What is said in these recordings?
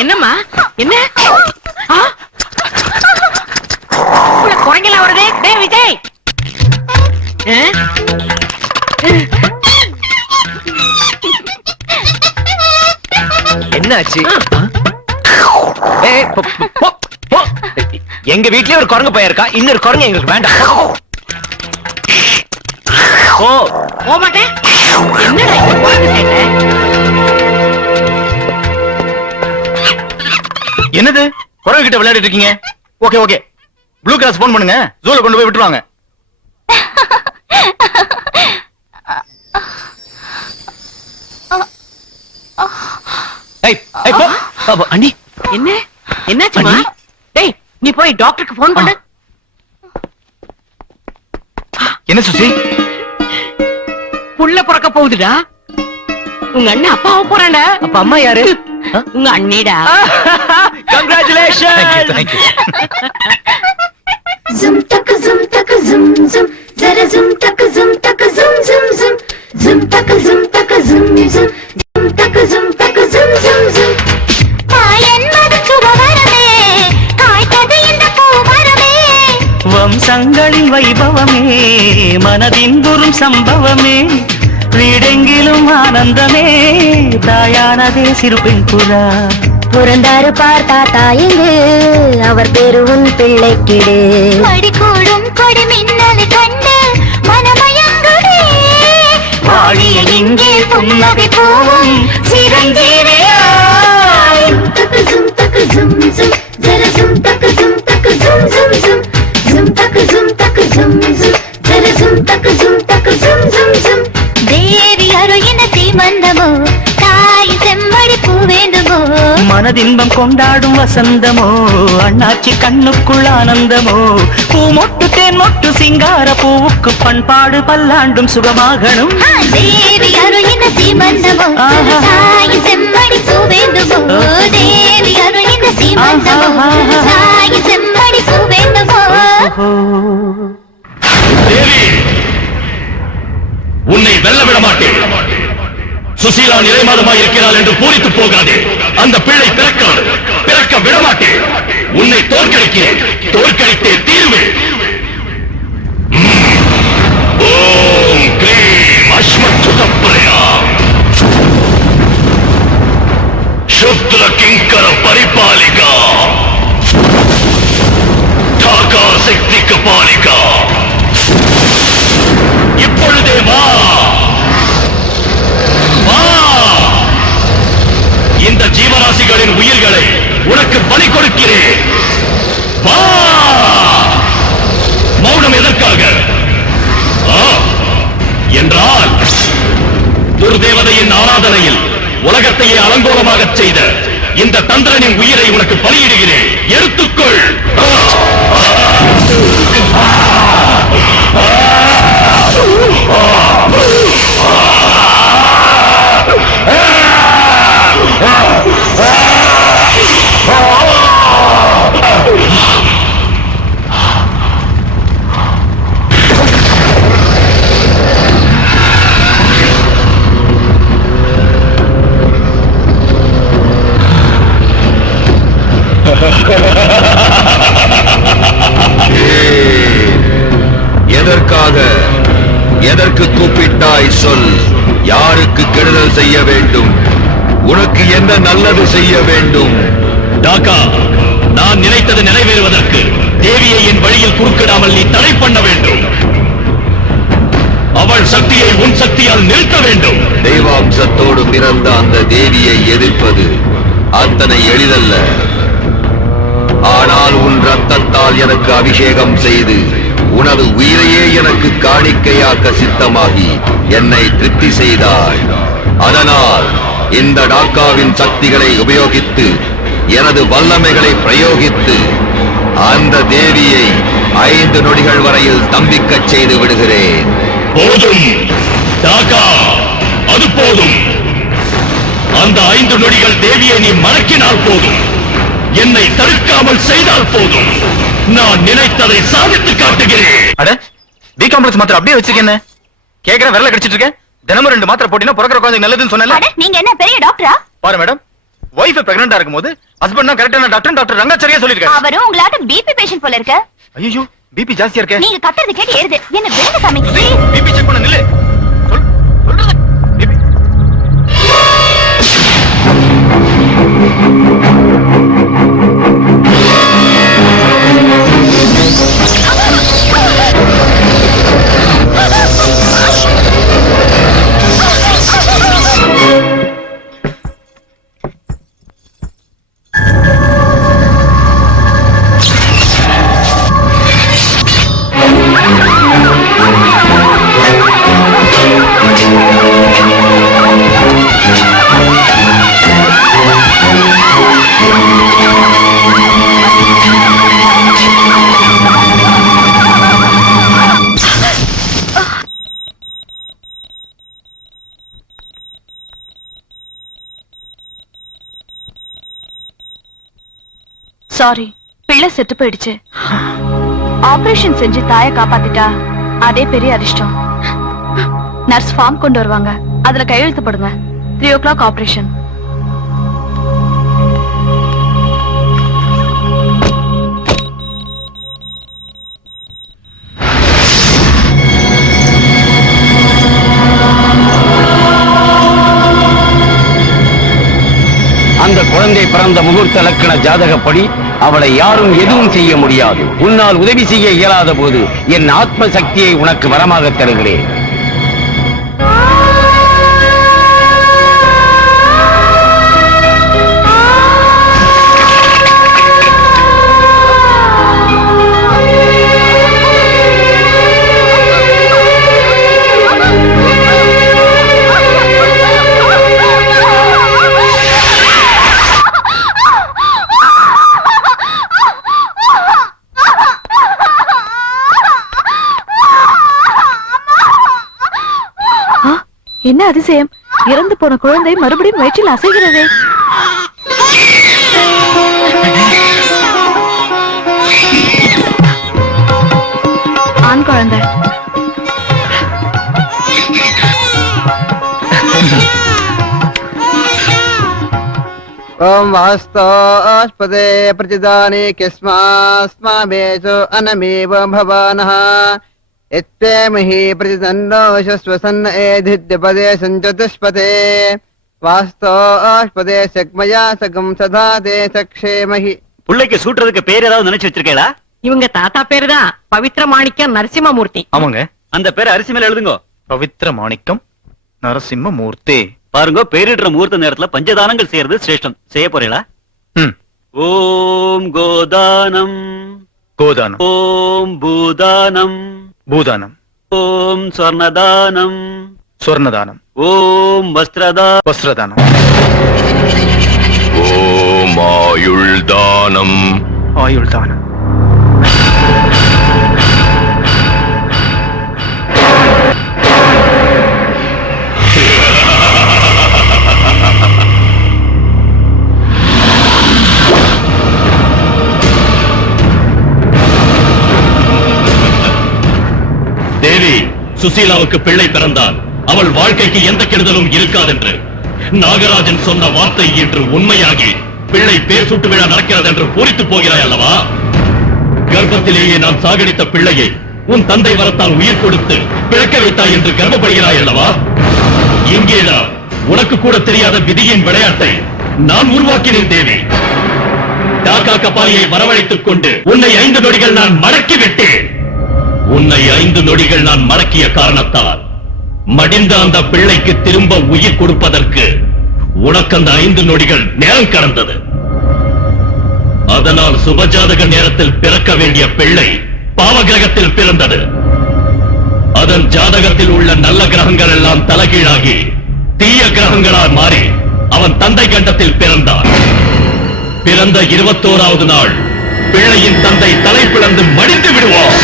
என்னம்மா என்ன குரங்கெல்லாம் வருது? டேய் விஜய், என்னாச்சு? எங்க வீட்லயே ஒரு குரங்கு பையன் இருக்கா, இன்னொரு குரங்கு எங்களுக்கு வேண்டாம். ஓ போக மாட்டேன். என்னடா இந்த குரங்கு சேட்டை? என்னது குரங்கு கிட்ட விளையாடிட்டு இருக்கீங்க? Okay okay, blue cross phone பண்ணுங்க, ஜூல கொண்டு போய் விட்டுருவாங்க. அண்ணி என்ன என்னாச்சுமா? டேய் நீ போய் டாக்டருக்கு போன் பண்ணு. என்ன சுசி? புள்ள பிறக்க போகுதுடா. உங்க அண்ணன் அப்பாவை போறான்டா. அப்ப அம்மா யாரு? உங்க அண்ணிடா. Congratulation. Thank you. Zum tak zum zara zum tak zum zum zum tak zum zum tak zum zum காயன் மதுச்சுவரமே காய்த்தது இந்த பூவரமே வம்சங்களின் வைபவமே மனதின் குரும் சம்பவமே வீடெங்கிலும் ஆனந்தமே தாயானதே சிறுபெண் புறா புறந்தாரு பார்த்தா தாயங்கு அவர் பேரு உன் பிள்ளைக்கிடு மடிக்கூடும் கொடி மின்னலை கண்டு மனமயங்குடே வாழிய இங்கே புன்னகை போவும் சிரஞ்சீவியாய் tak zum zara zum tak zum zara zum tak zum தேவி அருகின சீமந்தமோ தாய் செம்மடி பூவேண்டுமோ மனதின்பம் கொண்டாடும் வசந்தமோ அண்ணாச்சி கண்ணுக்குள் ஆனந்தமோ பூமொட்டு தேன் மொட்டு சிங்கார பூவுக்கு பண்பாடு பல்லாண்டும் சுகமாகணும் தேவி அருகின சீமந்தமோ தாய் செம்மடி பூவேண்டுமோ தேவி அருகின சீமந்தமோ தாய் செம்மடி பூவேண்டுமோ தேவி, உன்னை வெல்ல விட மாட்டேன். சுசீலா நிறைமாதமாய் இருக்கிறாள் என்று பூரித்து போகாதே. அந்த பிள்ளை பிறக்க விட மாட்டேன். உன்னை தோற்கடித்தே தீர்வேன். ஓம் க்ரீம் அஸ்மத்சுதப்ரயா சுத்ர கிங்கர பரிபாலிகா டாகா சக்தி கபாலிகா இப்பொழுதே வா. இந்த ஜீவராசிகளின் உயிர்களை உனக்கு பலி கொடுக்கிறேன். வா. மௌனம் எதற்காக என்றால் துர்தேவதையின் ஆராதனையில் உலகத்தையே அலங்கோலமாக செய்த இந்த தந்திரனின் உயிரை உனக்கு பலியிடுகிறேன். எடுத்துக்கொள். எதற்கு கூப்பிட்டாய் சொல். யாருக்கு கெடுதல் செய்ய வேண்டும்? உனக்கு என்ன நல்லது செய்ய வேண்டும்? டாக்கா, நான் நினைத்தது நிறைவேறுவதற்கு தேவியை என் வழியில் குறுக்கிடாமல் நீ தடை பண்ண வேண்டும். அவள் சக்தியை உன் சக்தியால் நிறுத்த வேண்டும். தெய்வாம்சத்தோடு பிறந்த அந்த தேவியை எதிர்ப்பது அத்தனை எளிதல்ல. ஆனால் உன் ரத்தத்தால் எனக்கு அபிஷேகம் செய்து உனது உயிரையே எனக்கு காணிக்கையாக்க சித்தமாகி என்னை திருப்தி செய்தாய். அதனால் இந்த டாக்காவின் சக்திகளை உபயோகித்து எனது வல்லமைகளை பிரயோகித்து அந்த தேவியை 5 நொடிகள் வரையில் தம்பிக்கச் செய்து விடுகிறேன். போதும் டாக்கா, அது போதும். அந்த 5 நொடிகள் தேவியை நீ மடக்கினால் போதும். என்னை தடுக்காமல் செய்தால் போதும். நான் நினைத்ததை சாதித்து காட்டுகிறேன். அட, பி காம்ப்ளெக்ஸ் மாத்திரை அப்படியே வச்சிருக்கேன். கேக்குற விரல கடிச்சிட்டு இருக்கேன். தினமும் 2 மாத்திரை போட்டினா பிறக்கிற குழந்தைக்கு நல்லதுன்னு சொன்னேன்ல. நீங்க என்ன பெரிய டாக்டரா? பாரு மேடம், வைஃப் பிரெக்னண்டா இருக்கும்போது ஹஸ்பண்ட் தான் கரெக்டான டாக்டர் ரங்காச்சாரியா சொல்லிருக்காரு. அவரும் உங்களாட்ட பிபி பேஷண்ட் போல இருக்க. ஐயோ பிபி ஜாஸ்தியா இருக்கே. நீங்க கத்துறது கேட்டு ஏறுது. என்ன விடுங்க சாமி. பிபி செக் பண்ண நில்லு. சொல்றது பிபி. சாரி, பிள்ளை செத்து போயிடுச்சு. ஆபரேஷன் செஞ்சு தாயை காப்பாத்திட்டா அதே பெரிய அதிர்ஷ்டம். நர்ஸ் ஃபார்ம் கொண்டு வருவாங்க, அதுல கையெழுத்து போடுங்க. 3 o'clock ஆபரேஷன். அந்த குழந்தை பிறந்த முகூர்த்த லக்கண ஜாதகப்படி அவளை யாரும் எதுவும் செய்ய முடியாது. உன்னால் உதவி செய்ய இயலாத போது என் ஆத்ம சக்தியை உனக்கு வரமாக தருகிறேன். என்ன அதிசயம், இறந்து போன குழந்தை மறுபடியும் வயிற்றில் அசைகிறதே. ஆண் குழந்தை. ஓம் வாஸ்தோஸ்பதே பிரதிதானே கிஸ்மாஸ்மாபேசோ அனமேவ பவானஹ எத்வேமஹி பிரதிதன்னோ யஸ்வசன்ன ஏதித்யபதே சஞ்சதுஷ்பதே வாஸ்தோஸ்பதே சக்மயா சகம் சதா தே சக்ஷேமஹி. பிள்ளைக்கு சூட்டுறதுக்கு பேர் ஏதாவது நினைச்சு வச்சிருக்கீங்களா? இவங்க தாத்தா பேரு தான் பவித்ர மாணிக்கம் நரசிம்மமூர்த்தி. ஆமாங்க, அந்த பேரை அரிசி மேல எழுதுங்க. பவித்ர மாணிக்கம் நரசிம்ம மூர்த்தி. பாருங்க, பேரிடுற முகூர்த்த நேரத்துல பஞ்சதானங்கள் செய்யறது சிரேஷ்டம். செய்ய போறீங்களா? ஓம் கோதானம் கோதானம், ஓம் பூதானம் பூதானம், ஓம் ஸ்வர்ணதானம் ஸ்வர்ணதானம், ஓம் வஸ்திரதானம், ஓம் ஆயுள்தானம். ஆயுள் தானம். தேவி, சுசீலாவுக்கு பிள்ளை பிறந்தால் அவள் வாழ்க்கைக்கு எந்த கெடுதலும் இருக்காதென்று நாகராஜன் சொன்ன வார்த்தை இன்று உண்மையாகி பிள்ளை பேர் சூட்டு விழா நடக்கிறது என்று பூரித்து போகிறாய் அல்லவா? கர்ப்பத்திலேயே நான் சாகடித்த பிள்ளையை உன் தந்தை வரத்தால் உயிர் கொடுத்து பிழைக்க வைத்தாய் என்று கர்வப்படுகிறாய் அல்லவா? இங்கேதான் உனக்கு கூட தெரியாத விதியின் விளையாட்டை நான் உருவாக்கினேன் தேவி. டாக்கா கபாலியை வரவழைத்துக் கொண்டு உன்னை 5 நொடிகள் நான் மடக்கி விட்டேன். உன்னை 5 நொடிகள் நான் மடக்கிய காரணத்தால் மடிந்த அந்த பிள்ளைக்கு திரும்ப உயிர் கொடுப்பதற்கு உனக்கு அந்த 5 நொடிகள் நேரம் கடந்தது. அதனால் சுபஜாதக நேரத்தில் பிறக்க வேண்டிய பிள்ளை பாவ கிரகத்தில் பிறந்தது. அதன் ஜாதகத்தில் உள்ள நல்ல கிரகங்கள் எல்லாம் தலைகீழாகி தீய கிரகங்களால் மாறி அவன் தந்தை கண்டத்தில் பிறந்தான். பிறந்த 21வது நாள் பிள்ளையின் தந்தை தலை பிளந்து மடிந்து விடுவான்.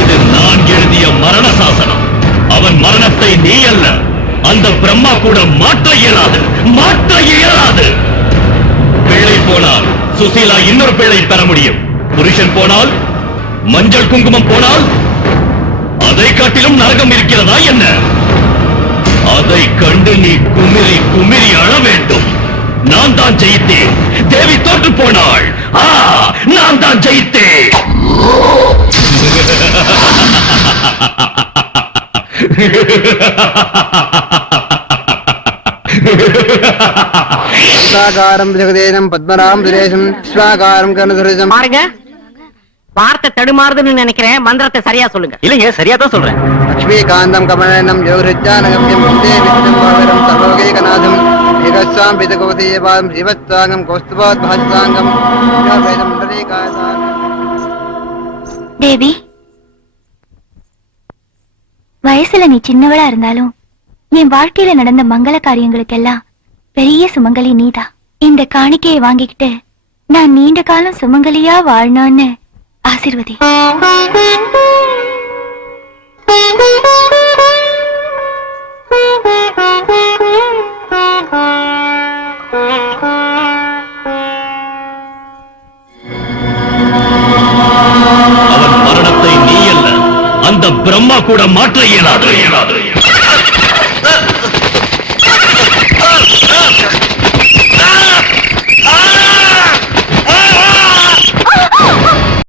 இது நான் எழுதிய மரண சாசனம். அவன் மரணத்தை நீ அல்ல, அந்த பிரம்மா கூட மாற்ற இயலாது, மாற்ற இயலாது. பிள்ளை போனால் சுசீலா இன்னொரு பிள்ளை பெற முடியும். புருஷன் போனால், மஞ்சள் குங்குமம் போனால் அதை காட்டிலும் நரகம் இருக்கிறதா என்ன? அதை கண்டு நீ குமிரி குமிரி அழ வேண்டும். நான் தான் ஜெயித்தேன். தேவி தோற்று போனாள். நான் தான் ஜெயித்தேன். சாகாரம் ஜெகதேசம் பத்மராம் சுரேஷம் ஸ்வாகாரம் கருணதுரேசம். பாருங்க, வார்த்தை தடுமாறுதுன்னு நினைக்கிறேன். மந்திரத்தை சரியா சொல்லுங்க. இல்லைங்க, சரியா தான் சொல்றேன். லக்ஷ்மீகாந்தம் கமலனம் ஜோஹ்ரிஜானகம்யம் வந்தே விஷ்ணும் பாவரம் சர்வலோகேகநாதம் ஏகஸ்வாம் பிதகோதேவாம் ஜீவத்வாங்கம் கௌஸ்துபாத் பாஸ்தாங்கம் வேதம் மண்டலேகாசாரம். தேவி, வயசுல நீ சின்னவளா இருந்தாலும் என் வாழ்க்கையில நடந்த மங்கள காரியங்களுக்கெல்லாம் பெரிய சுமங்கலி நீதான். இந்த காணிக்கையை வாங்கிக்கிட்டு நான் நீண்ட காலம் சுமங்கலியா வாழணும்னு ஆசீர்வதி. அவன் மரணத்தை நீ அல்ல, அந்த பிரம்மா கூட மாற்ற இயலாது.